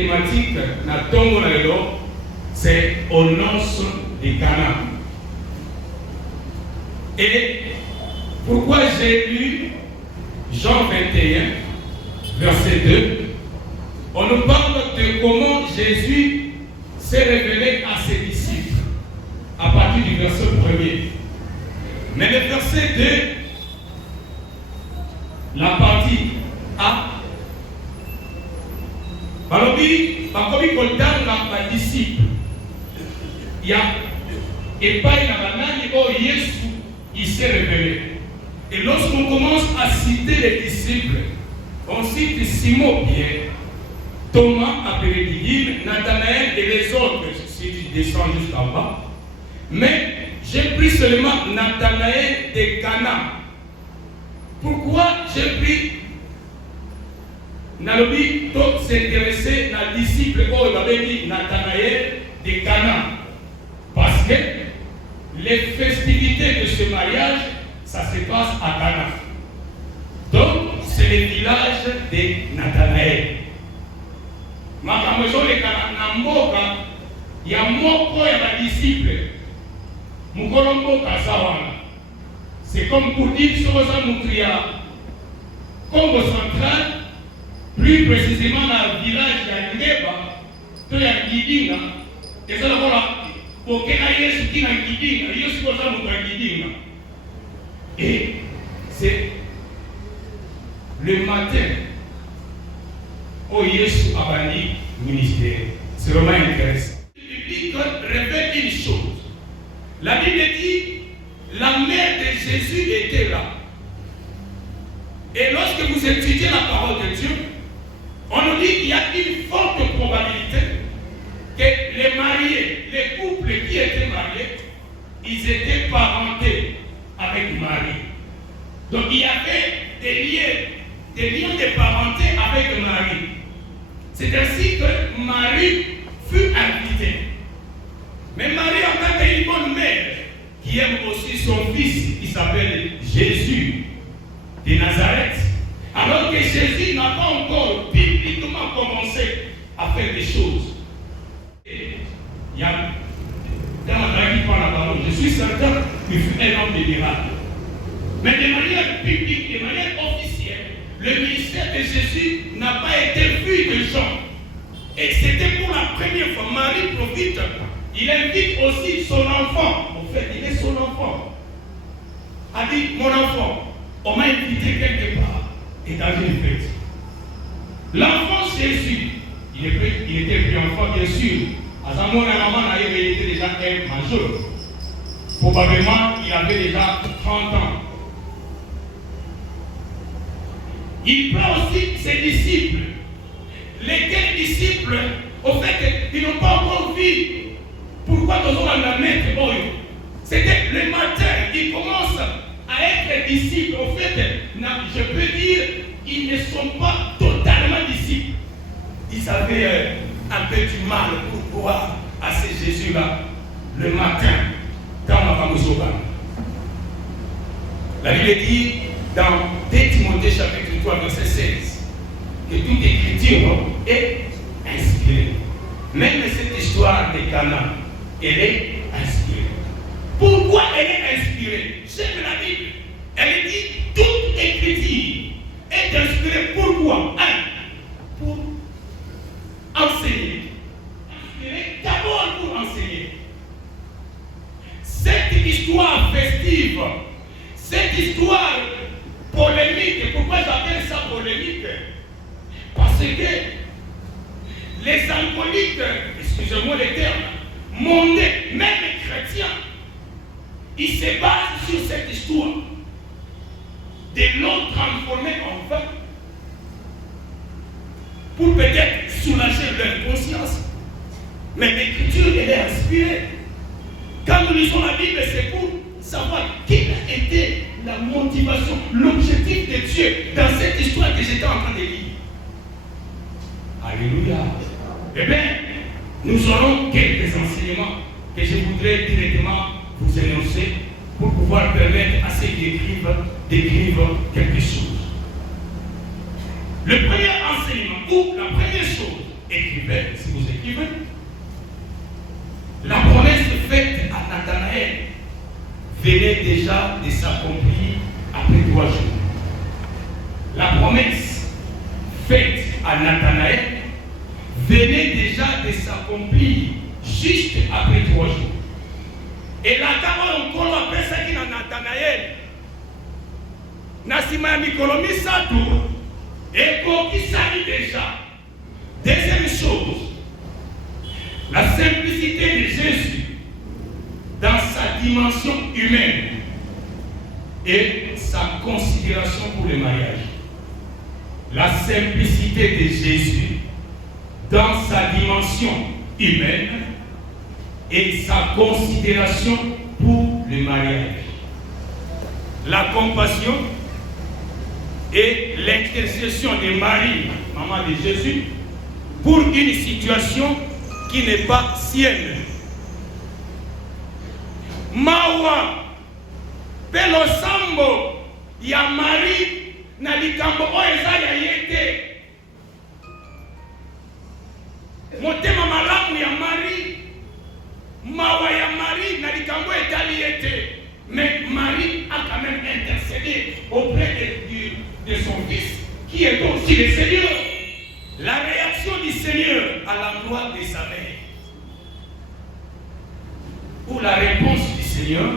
thématique, c'est aux noces de Cana. Et pourquoi j'ai lu Jean 21, verset 2, on nous parle de comment Jésus s'est révélé à ses disciples à partir du verset 1er. Mais le verset 2, la partie A, les disciples, il y a et pas Yesu, il s'est révélé. Et lorsqu'on commence à citer les disciples, on cite Simon-Pierre, Thomas appelé Didyme, Nathanaël et les autres, si tu descends jusqu'en bas. Mais j'ai pris seulement Nathanaël de Cana. Pourquoi j'ai pris Nalobi donc s'intéresser à disciple Nathanaël de Cana? Parce que les festivités de ce mariage, ça se passe à Cana. Donc, c'est le village de Nathanaël. Makamozo le Cana Namboka, il y a moko ya disciple. Mukolombo Kasawana. C'est comme pour dire sur Moutria, Congo central, plus précisément dans le village de Ndeba, de la Guidina, et ça là, pour que Yesu qui n'a Guidina, Yesu pour ça Moutra Guidina. Et c'est le matin où Yesu a banni le ministère. C'est vraiment intéressant. Le biblique révèle une chose. La Bible dit, la mère de Jésus était là. Et lorsque vous étudiez la parole de Dieu, on nous dit qu'il y a une forte probabilité que les mariés, les couples qui étaient mariés, ils étaient parentés avec Marie. Donc il y avait des liens de parenté avec Marie. C'est ainsi que Marie fut invitée. Mais Marie, en tant qu'une bonne mère, qui aime aussi son fils, qui s'appelle Jésus de Nazareth, alors que Jésus n'a pas encore bibliquement commencé à faire des choses. Et il y a, dans la vie par la parole, je suis certain qu'il fut un homme de miracle. Mais de manière publique, de manière officielle, le ministère de Jésus n'a pas été vu de gens. Et c'était pour la première fois. Marie profite. Il invite aussi son enfant. En fait, il est son enfant. A dit, mon enfant, on m'a invité quelque part. Et dans une fête. L'enfant Jésus, il était plus enfant, bien sûr. À ce moment-là, maman il était déjà un majeur. Probablement, il avait déjà 30 ans. Il prend aussi ses disciples. Lesquels disciples, au fait, ils n'ont pas encore vu. Pourquoi nous allons la mettre? C'était le matin, ils commencent à être disciples. Au fait, je peux dire, ils ne sont pas totalement disciples. Ils avaient un peu du mal pour voir à ce Jésus-là le matin dans ma fameuse Oba. La Bible dit dans 2 Timothée chapitre 3 verset 16 que toute écriture est inspirée. Même cette histoire de Cana, elle est inspirée. Pourquoi elle est inspirée? J'aime la Bible. Elle dit toute écriture est inspirée. Pourquoi? Pour enseigner. Inspirée d'abord pour enseigner. Cette histoire festive, cette histoire polémique, pourquoi j'appelle ça polémique? Parce que les alcooliques, excusez-moi les termes, mondains, même les chrétiens, ils se basent sur cette histoire de l'eau transformée en vin pour peut-être soulager leur conscience. Mais l'écriture, elle est inspirée. Quand nous lisons la Bible, c'est pour savoir quelle a été la motivation, l'objectif de Dieu dans cette histoire que j'étais en train de lire. Alléluia. Eh bien, nous aurons quelques enseignements que je voudrais directement vous énoncer pour pouvoir permettre à ceux qui écrivent d'écrire quelque chose. Le premier enseignement, ou la première chose, écrivez, venait déjà de s'accomplir après 3 jours. La promesse faite à Nathanaël venait déjà de s'accomplir juste après 3 jours. Et là, quand on appelle ça qui est Nathanaël, Nasima Mikolo Misato, et qui s'agit déjà. Deuxième chose, la simplicité de Jésus dans sa dimension humaine et sa considération pour le mariage. La simplicité de Jésus dans sa dimension humaine et sa considération pour le mariage. La compassion et l'intercession de Marie, maman de Jésus, pour une situation qui n'est pas sienne. Mawa pelo sambo ya Marie na likambo oeza ya yete. Motema malamu ya Marie, mawa ya Marie na likambo etali yete. Mais Marie a quand même intercédé auprès de son fils, qui est aussi le Seigneur. La réaction du Seigneur à l'endroit de sa mère, ou la réponse du Seigneur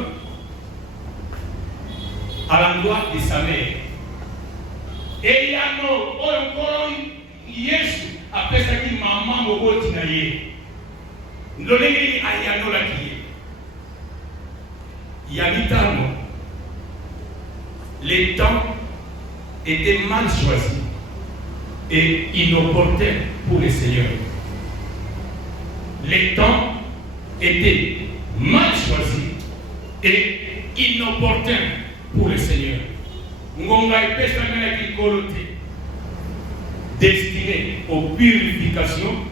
à l'endroit de sa mère. Et il y a encore Yesu après ça dit maman moboti na ye. Ndolenge ayano la kiye. Yamitano. Les temps étaient mal choisis et inopportuns pour le Seigneur. Les temps étaient mal choisis et inopportuns pour le Seigneur. Ngonga epesa mena kikolote destiné aux purifications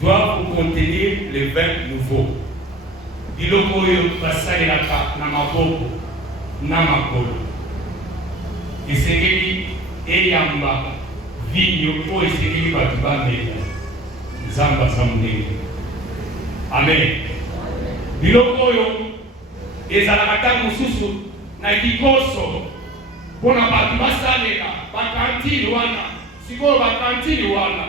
doivent contenir les vins nouveaux. Biloko oyo basalelaka na maboko na makolo esengeli eyamba vinyo oyo esengeli bato bamela nzambe aza monene. Amen. Biloko oyo ezalaka ntango mosusu na kikoso mpona bato basalela bakantine wana. Sikoyo bakantine wana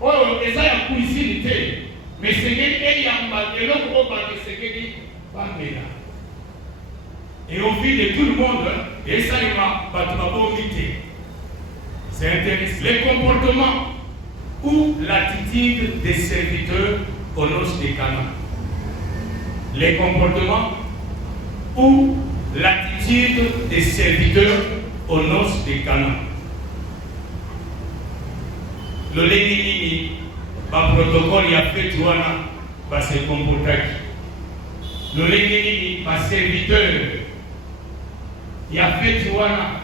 oyo eza ya cuisine te, mais esengeli eyamba eloko oyo bato esengeli bamela. Et au fil de tout le monde, et ça y va, c'est intéressant. Les comportements ou l'attitude des serviteurs aux noces de Cana. Les comportements ou l'attitude des serviteurs aux noces de Cana. Le Lénini, par protocole, il y a fait Touana, par ses comportements. Le Lénini, par serviteur, il y a fait Touana.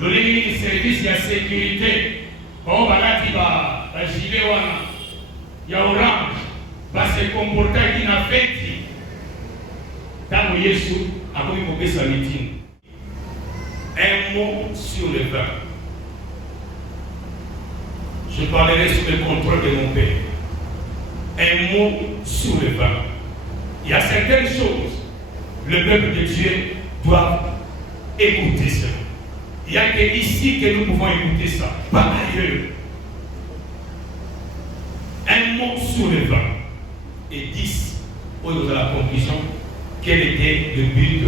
Le Lénini, service, il y a sécurité. Bon, voilà, il va gilet Wana. Il y a orange, par ses comportements qui n'a fait. Tant que Jésus a commis sa meeting. Un mot sur le vin. Je parlerai sous le contrôle de mon Père. Un mot sur le vin. Il y a certaines choses, le peuple de Dieu doit écouter ça. Il n'y a que ici que nous pouvons écouter ça, pas ailleurs. Un mot sur le vin. Et 10, au niveau de la conclusion, quel était le but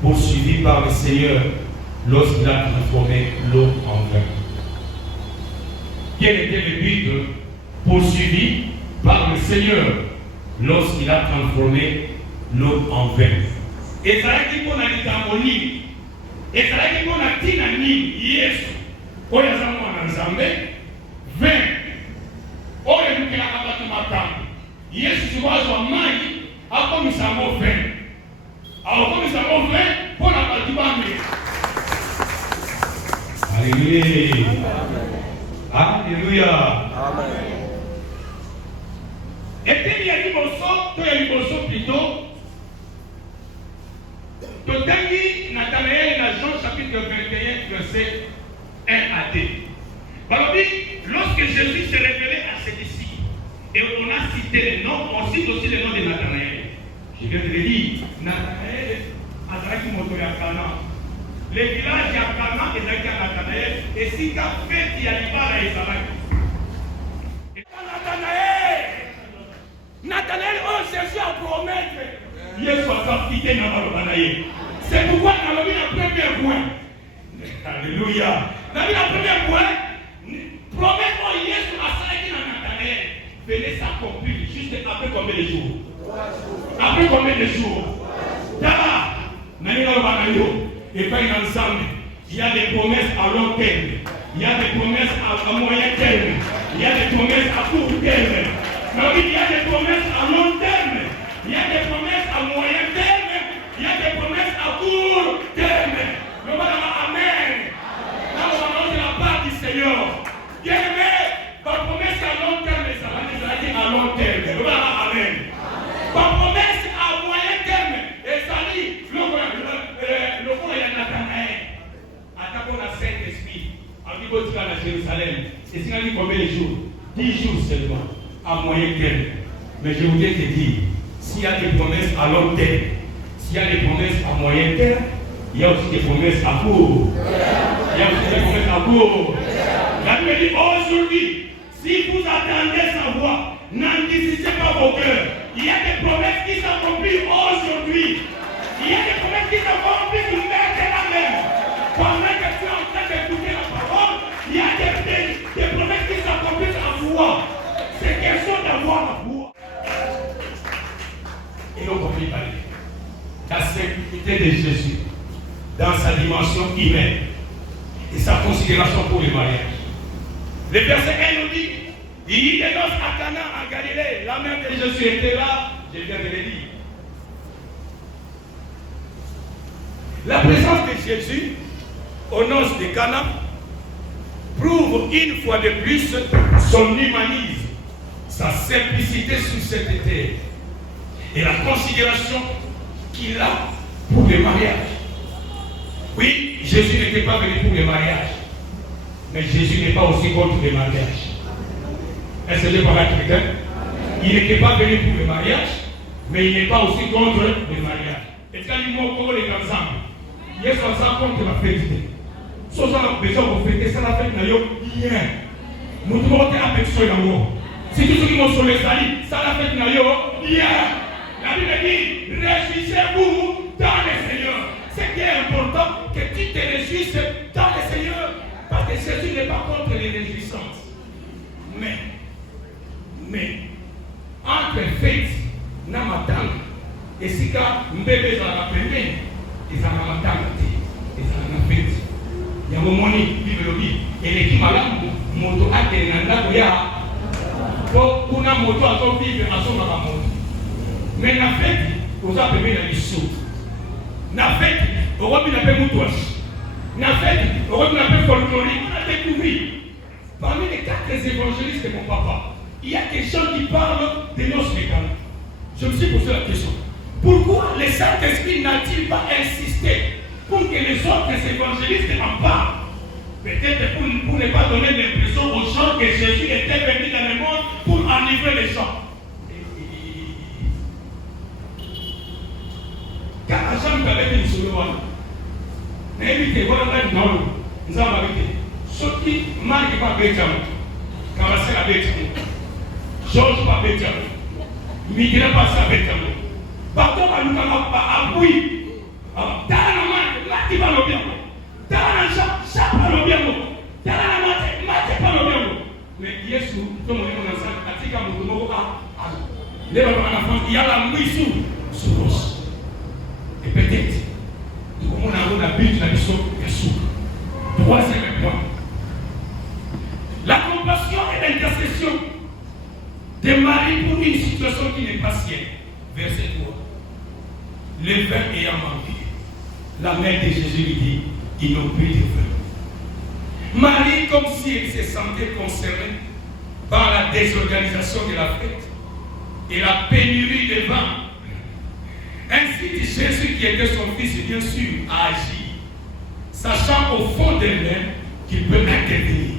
poursuivi par le Seigneur lorsqu'il a transformé l'eau en vin? Quel était le but poursuivi par le Seigneur lorsqu'il a transformé l'eau en vin? Et ça a dit qu'on a dit harmonie. Et ça a dit qu'on a dit à Nîmes, Yesu. Quand il y a un ensemble, 20. Oh, il y a un peu de matin. Yesu, tu vois, son mari a commis sa mot 20. Alors, comme ça mot 20, pour la partie bambée. Alléluia. Alléluia. Amen. Et puis il y a du bosso plutôt. Totangi Nathanaël dans Jean chapitre 21, verset 1 à 2. Lorsque Jésus s'est révélé à ses disciples, et on a cité les noms, on cite aussi le nom de Nathanaël. Je viens de le dire, Nathanaël azalaki moto ya Kana. Le village ya Kana ezalaki ya Nathanaël esika feti ya libala ezalaki. Nathanaël oyo Jésus a promettre Yesu akapite na maloba na ye. C'est pourquoi nalobi na premier point. Alléluia. Nalobi na premier point. Promesse oyo Yesu asalaki na Nathanaël venait s'accomplir juste après combien de jours? Après combien de jours? D'abord, et pas ensemble, il y a des promesses à long terme, il y a des promesses à moyen terme, il y a des promesses à court terme. Donc il y a des promesses à long terme, il y a des promesses à moyen terme, il y a des promesses à court terme. Le monde amen. Là on va de la part du Seigneur. Bien aimé, la promesse à long terme, ça va nous aider à long terme. Le monde amen. La promesse à moyen terme, et ça dit, le roi de Nathanaël, attaquons la Saint-Esprit, en niveau de Jérusalem. Et c'est combien de jours? 10 jours seulement, à moyen terme. Mais je voudrais te dire, s'il y a des promesses à long terme, s'il y a des promesses à moyen terme, il y a aussi des promesses à court. Il y a aussi des promesses à court. La Bible dit aujourd'hui, si vous attendez sa voix, n'anticipez pas vos cœurs. Il y a des promesses qui s'accomplissent aujourd'hui. Il y a des promesses qui s'accomplissent maintenant même. Pendant que tu es en train d'écouter la parole, il y a des promesses qui s'accomplissent à voix. C'est question d'avoir la voix. Et donc on peut parler. La simplicité de Jésus dans sa dimension humaine et sa considération pour le mariage. Le verset 1 nous dit, il y a des noces à Cana en Galilée. La mère de Jésus était là, je viens de le dire. La présence de Jésus aux noces de Cana prouve une fois de plus son humanisme, sa simplicité sur cette terre et la considération qu'il a pour le mariage. Oui, Jésus n'était pas venu pour le mariage, mais Jésus n'est pas aussi contre le mariage. Est-ce que je parle à quelqu'un? Il n'était pas venu pour le mariage, mais il n'est pas aussi contre le mariage. Est-ce qu'il y a ensemble? Il y a contre la fête. Si on a besoin de fêter, ça la fête n'a rien. Nous devons être avec ceux là. Si tous ceux qui sont sur les salis, ça la fête n'a rien. La Bible dit, réjouissez-vous dans le Seigneur. Ce qui est important, que tu te réjouisses dans le Seigneur. Parce que Jésus n'est pas contre les réjouissances. Mais, entre fêtes, namatang, et si quand mbébé dans la première, ils ont namatang, ils ont la fête. Il y a un moment, et les qui malades, moto a été nanda ya, pour na moto a son vivre à son moto. Mais la fête, vous avez mis la mission. La fête, vous avez mis la paix moutouache. La fête, vous avez mis la paix folklorique. On a découvert, parmi les 4 évangélistes de mon papa, il y a des gens qui parlent des noces mécaniques. Je me suis posé la question. Pourquoi le Saint-Esprit n'a-t-il pas insisté pour que les autres évangélistes en parlent? Peut-être pour ne pas donner l'impression aux gens que Jésus était venu dans le monde pour enivrer les gens. Quand la jambe avait une solution, n'invitez pas à non, nous avons invité. Ceux qui marquent pas Béjamou, quand on sait la Béjamou, Georges pas Béjamou, Miguel pas ça Béjamou, Bateau va nous pas appui. Dans la main, là qui va le bien. Dans la chape pas le bien. Dans la main, pas le bien. Mais Yesu, tout le monde est ensemble, à Tika Moutoumou, les gens il y a la mouille sous roche. Et peut-être, comment on a la but de la mission Yesu. Troisième point. La compassion et l'intercession de Marie pour une situation qui n'est pas sienne. Verset 3. Le vin ayant manqué, la mère de Jésus lui dit, ils n'ont plus de vin. Marie, comme si elle se sentait concernée par la désorganisation de la fête et la pénurie de vin, ainsi Jésus, qui était son fils, bien sûr, a agi, sachant au fond d'elle-même qu'il peut intervenir.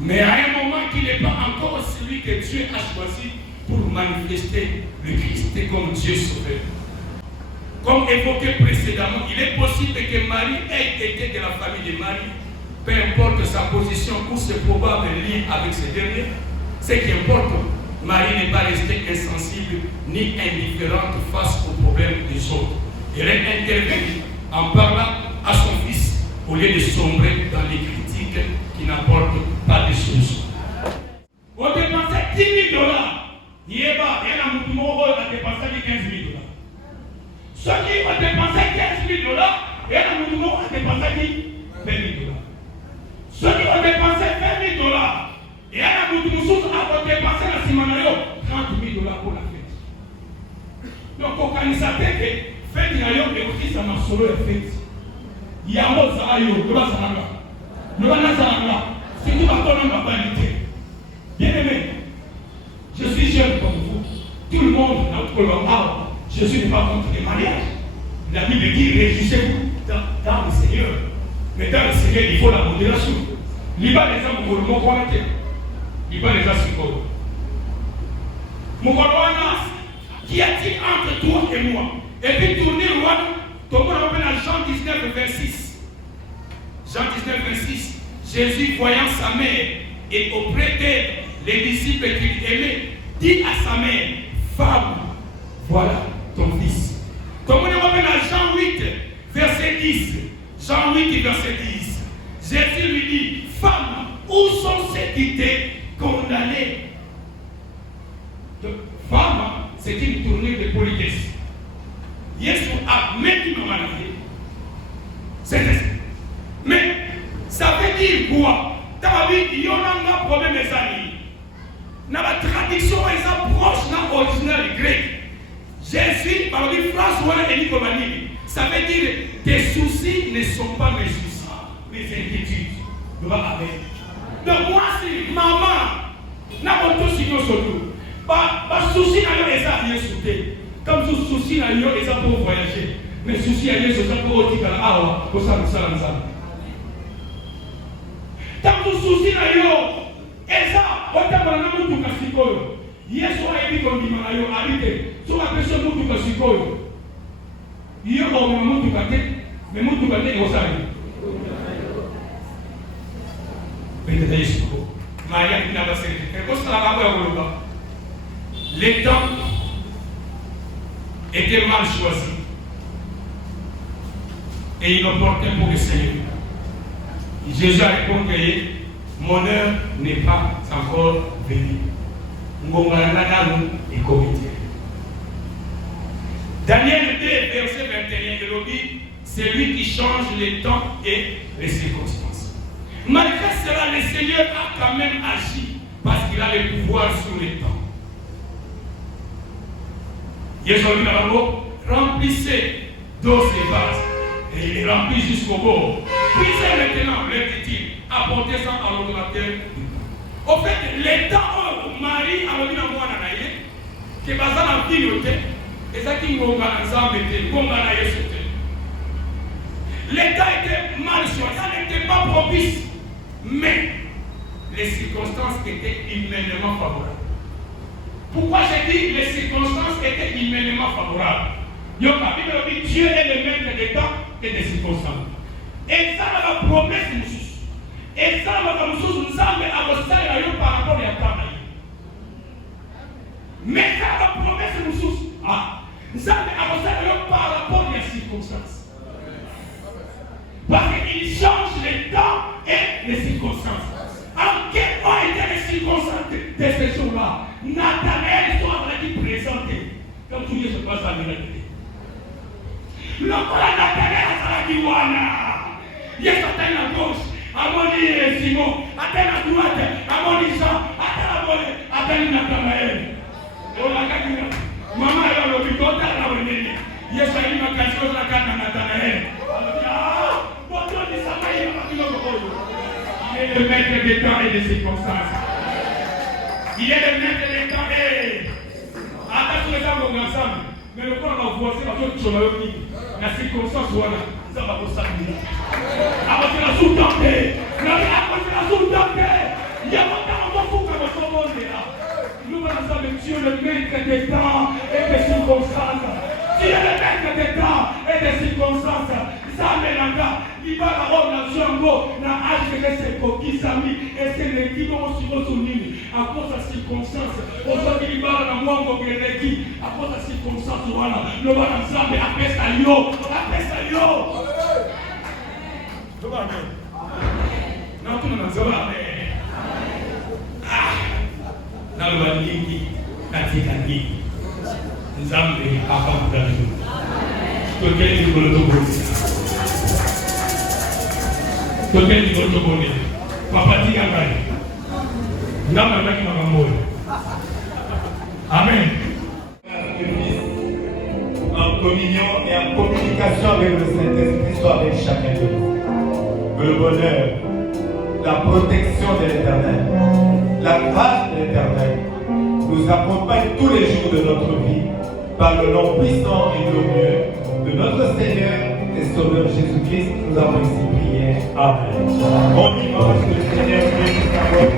Mais à un moment qu'il n'est pas encore celui que Dieu a choisi pour manifester le Christ comme Dieu sauveur. Comme évoqué précédemment, il est possible que Marie ait été de la famille de Marie. Peu importe sa position ou ses probables liens avec ces derniers, ce qui importe, Marie n'est pas restée insensible ni indifférente face aux problèmes des autres. Elle est intervenue en parlant à son fils au lieu de sombrer dans les critiques qui n'apportent pas de solution. On dépensait 10 000 $. Il y a un mouvement qui a dépensé 15 000 $. Ceux qui ont dépensé 15 000 $, il y a un mouvement qui a dépensé 20 000 $. Ceux qui ont dépensé 20 000 $, il y a un mouvement qui a dépensé la Simanayo 30 000 $ pour la fête. Donc, organisateur que fête nayo et aussi ça m'a solo la fête. Il y a un mot ça yo, le bas ça le bas ça là. C'est tout va ton nom validé. Bien aimé, je suis jeune comme vous. Tout le monde dans le parle. Je suis pas contre les mariages. La Bible dit réjouissez-vous dans le Seigneur. Mais dans le Seigneur, il faut la modération. Liba les gens pour le mot quoi mettre. Liba les gens sur quoi. Mon qui a-t-il entre toi et moi? Et puis tourner le roi, tout le monde appelle à Jean 19, 26. Jean 19, 26. Jésus, voyant sa mère et auprès d'elle, les disciples qu'il aimait, dit à sa mère, femme, voilà ton fils. Tout le monde appelle à Jean 8, verset 10. Jean 8, verset 10. Jésus lui dit, femme, où sont ceux qui t'ont condamné? Femme, c'est une tournure de politesse. Jésus a même dit c'est ça. Mais ça veut dire quoi? Dans la vie, il y a un problème des amis. Dans la traduction, ils approchent dans l'original grec. Jésus, par la phrase et Nicomanie, ça veut dire tes soucis ne sont pas mes soucis, mes inquiétudes. Donc moi, si maman n'a pas tout signé sur tout. Pas souci à eux, ils ont sauté. Comme tout souci à eux, ils ont pour voyager. Mais souci à eux, ils ont pour dire ah, pour ça, ça, ça. Tant tout souci à eux, ils ont autant de monde que si quoi. Yesu a dit qu'on dit à eux, habitez. Sur la personne monde que si quoi. Ils ont un monde que mais monde que ils ont ça. Peut-être Yesu. Maria qui n'a pas servi. Qu'est-ce que ça va faire? Les temps étaient mal choisis et inopportuns pour le Seigneur. Jésus a répondu, mon heure n'est pas encore venue. Daniel 2, verset 21, il dit, c'est lui qui change les temps et les circonstances. Malgré cela, le Seigneur a quand même agi parce qu'il a le pouvoir sur les temps. Jésus a dit, remplissez d'eau ces vases. Et il est rempli jusqu'au bord. Puissez maintenant, leur dit-il, apportez ça à l'ordinateur. Au fait, les temps où Marie a dit à moi, que Bazan a dit, et ça qui m'a dit, l'état était mal choisi, ça n'était pas propice. Mais les circonstances étaient immédiatement favorables. Pourquoi j'ai dit les circonstances étaient immédiatement favorables? Dieu est le maître des temps et des circonstances. Et ça, la promesse de nous. Et ça, nous avons par rapport à temps. Mais ça, la promesse de nous. Nous avons par rapport aux circonstances. Parce qu'il change les temps et les circonstances. En quelles ont été les circonstances de ces jours-là? Nathanaël soit dit présenté. Comme tout se passe à l'humanité. Le voilà Nathanaël a dit Wana. Il y a certains à gauche, à mon Simon, à tel à droite, à mon Jean, à tel Nathanaël. On a gagné. Maman est dans le bureau, à la Wendy. Il y a certains qui ont la carte à Nathanaël. Il est le maître des temps et des circonstances. Il est le maître des temps et. Attends, tous les gens vont ensemble. Mais le corps va voir, c'est pas tout sur le lit. La circonstance, voilà. Ça va pour ça. Avant que la sous-tentée. Avant que la sous-tentée. Il y a longtemps, on va foutre dans ce monde là. Nous allons ensemble, Dieu, le maître des temps et des circonstances. Tu es le maître des temps et des circonstances. Zamenanga, Libala Ronazongo, na HGS Kokisami, et c'est l'équipe qui va s'unir à cause de circonstances. Aujourd'hui, Libala na Mwango Gereki, à cause de circonstances, voilà. Le Bana Zambe, appelle ça yo. Amen. Non, tout le monde dit Amen. Na le Baniki, katika hii. Zambe, hapa mtani. Tokeni Golotoboni. Tokeni Golotoboni. Papatika ngai. Ndama naki makamboyo. Amen. En communion et en communication avec le Saint-Esprit soit avec chacun de nous. Que le bonheur, la protection de l'Éternel, la grâce de l'Éternel nous accompagne tous les jours de notre vie par le nom puissant et glorieux de notre Seigneur et Sauveur Jésus-Christ. Nous avons ici prié. Amen. Bon dimanche, que le Seigneur bénisse.